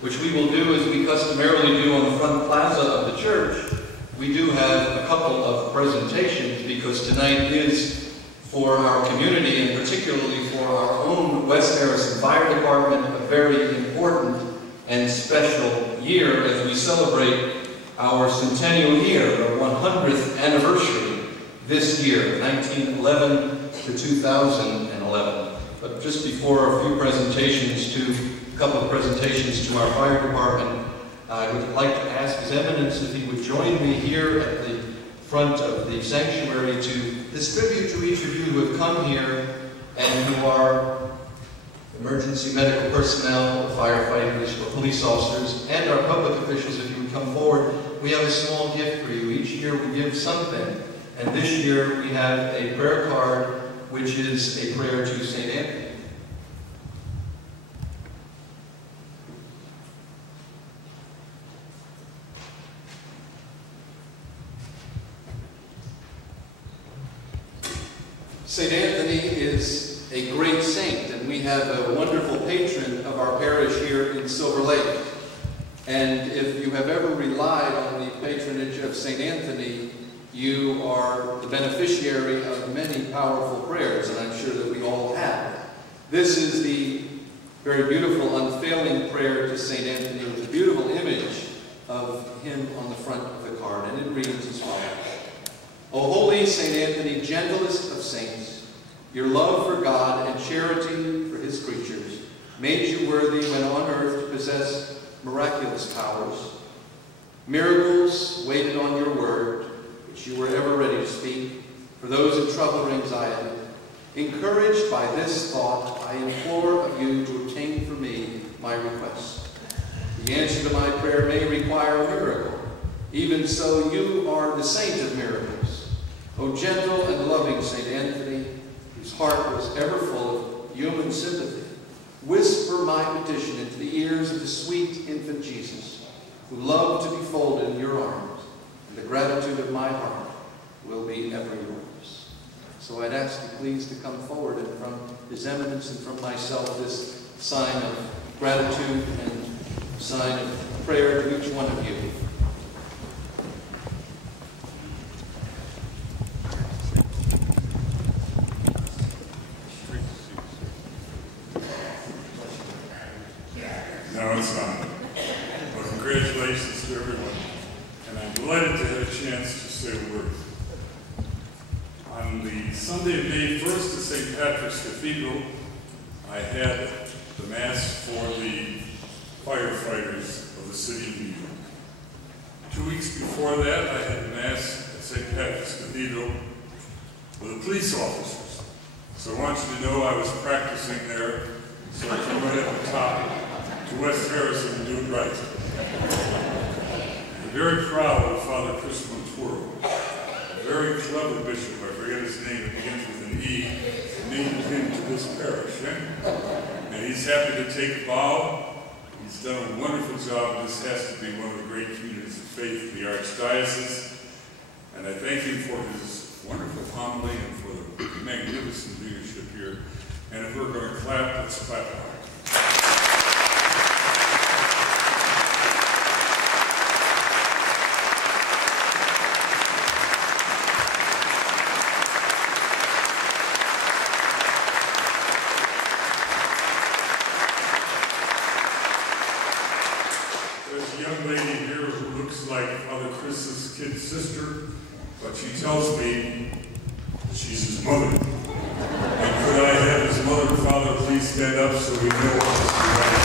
which we will do as we customarily do on the front plaza of the church. We do have a couple of presentations because tonight is for our community and particularly for our own West Harrison Fire Department a very important and special year as we celebrate our centennial year, our 100th anniversary this year, 1911 to 2011. But just before a couple of presentations to our fire department, I would like to ask His Eminence if he would join me here at the front of the sanctuary to distribute to each of you who have come here and who are emergency medical personnel, firefighters, or police officers, and our public officials, if you would come forward. We have a small gift for you. Each year we give something, and this year we have a prayer card, which is a prayer to St. Anthony. St. Anthony is a great saint, and we have a wonderful patron of our parish here in Silver Lake. And if you have ever relied on the patronage of St. Anthony, you are the beneficiary of many powerful prayers, and I'm sure that we all have. This is the very beautiful, unfailing prayer to St. Anthony with a beautiful image of him on the front of the card, and it reads as follows. O holy St. Anthony, gentlest of saints, your love for God and charity for his creatures made you worthy when on earth to possess miraculous powers. Miracles waited on your word, which you were ever ready to speak, for those in trouble or anxiety. Encouraged by this thought, I implore of you to obtain for me my request. The answer to my prayer may require a miracle. Even so, you are the saint of miracles. O gentle and loving St. Anthony, whose heart was ever full of human sympathy, whisper my petition into the ears of the sweet infant Jesus, who loved to be folded in your arms, and the gratitude of my heart will be ever yours. So I'd ask you please to come forward, and from His Eminence and from myself, this sign of gratitude and sign of prayer to each one of you. No, it's not. Well, congratulations to everyone. And I'm delighted to have a chance to say a word. On the Sunday of May 1st at St. Patrick's Cathedral, I had the Mass for the firefighters of the city of New York. 2 weeks before that, I had the Mass at St. Patrick's Cathedral with the police officers. So I want you to know I was practicing there so I can run at the top to West Harrison and do it right. I'm very proud of Father Chris Monturo, a very clever bishop. I forget his name, it begins with an E, named him to this parish. And he's happy to take a bow. He's done a wonderful job. This has to be one of the great communities of faith in the Archdiocese. And I thank him for his wonderful homily and for the magnificent leadership here. And if we're going to clap, let's clap hard. Kid's sister, but she tells me that she's his mother. And could I have his mother and father please stand up so we know what's right?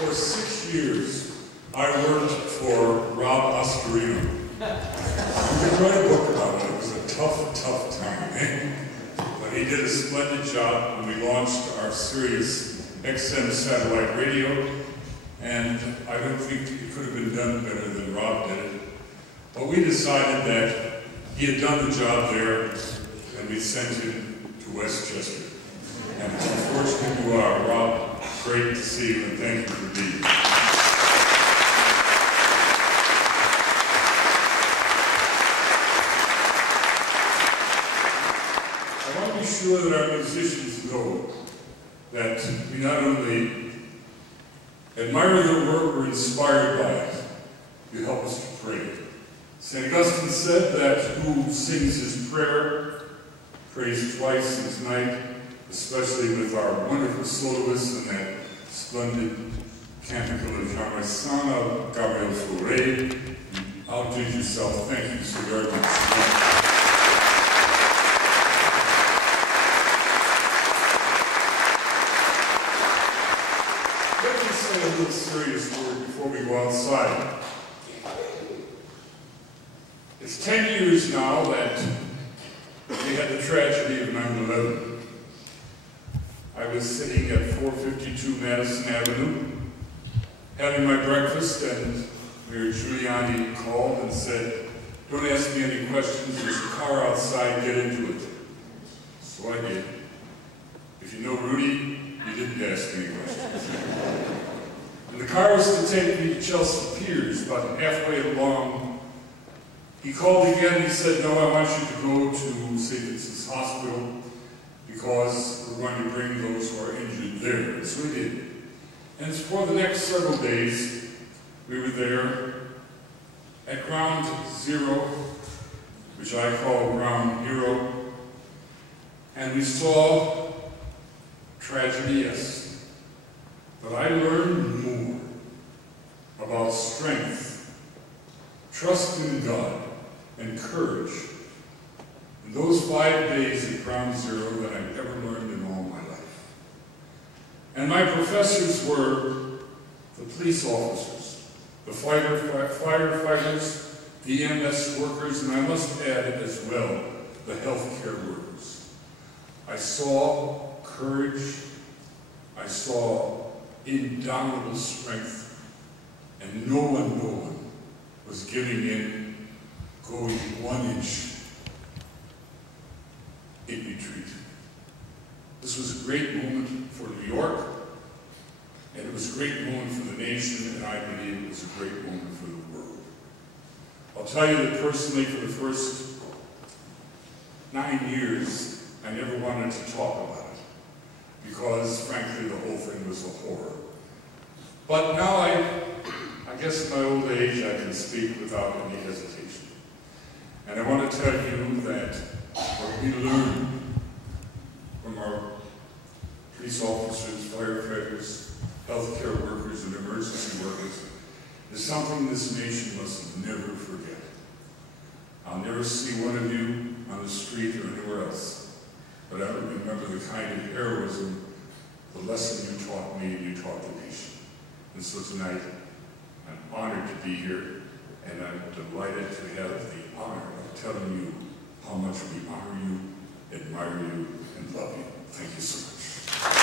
For 6 years, I worked for Rob Oscarino. You could write a book about it. It was a tough time, eh? But he did a splendid job when we launched our Sirius XM satellite radio, and I don't think it could have been done better than Rob did it. But we decided that he had done the job there, and we sent him to Westchester. And unfortunately you are, Rob, great to see you, and thank you for being here. know that we not only admire their work, we're inspired by it. You help us to pray. St. Augustine said that who sings his prayer prays twice, and tonight, especially with our wonderful soloists and that splendid canticle of Jarmaisana, Gabriel Fauré, you outdid yourself. Thank you so very much. Let me say a little serious word before we go outside. It's 10 years now that we had the tragedy of 9/11. I was sitting at 452 Madison Avenue, having my breakfast, and Mayor Giuliani called and said, "Don't ask me any questions, there's a car outside, get into it." So I did. If you know Rudy, you didn't ask me any questions. And the car was to take me to Chelsea Piers, about halfway along. He called again and he said, "No, I want you to go to St. Vincent's Hospital because we're going to bring those who are injured there." And so we did. And for the next several days, we were there at Ground Zero, which I call Ground Hero, and we saw tragedy, yes. But I learned more about strength, trust in God, and courage in those 5 days at Ground Zero that I've ever learned in all my life. And my professors were the police officers, the firefighters, the EMS workers, and I must add as well, the healthcare workers. I saw courage, I saw indomitable strength, and no one was giving in, going 1 inch in retreat. This was a great moment for New York, and it was a great moment for the nation, and I believe it was a great moment for the world. I'll tell you that personally, for the first 9 years, I never wanted to talk about it, because frankly the whole thing was a horror. But now I guess in my old age I can speak without any hesitation. And I want to tell you that what we learned from our police officers, firefighters, healthcare workers, and emergency workers is something this nation must never forget. I'll never see one of you on the street or anywhere else, but I remember the kind of heroism, the lesson you taught me and you taught the nation. And so tonight, I'm honored to be here, and I'm delighted to have the honor of telling you how much we honor you, admire you, and love you. Thank you so much.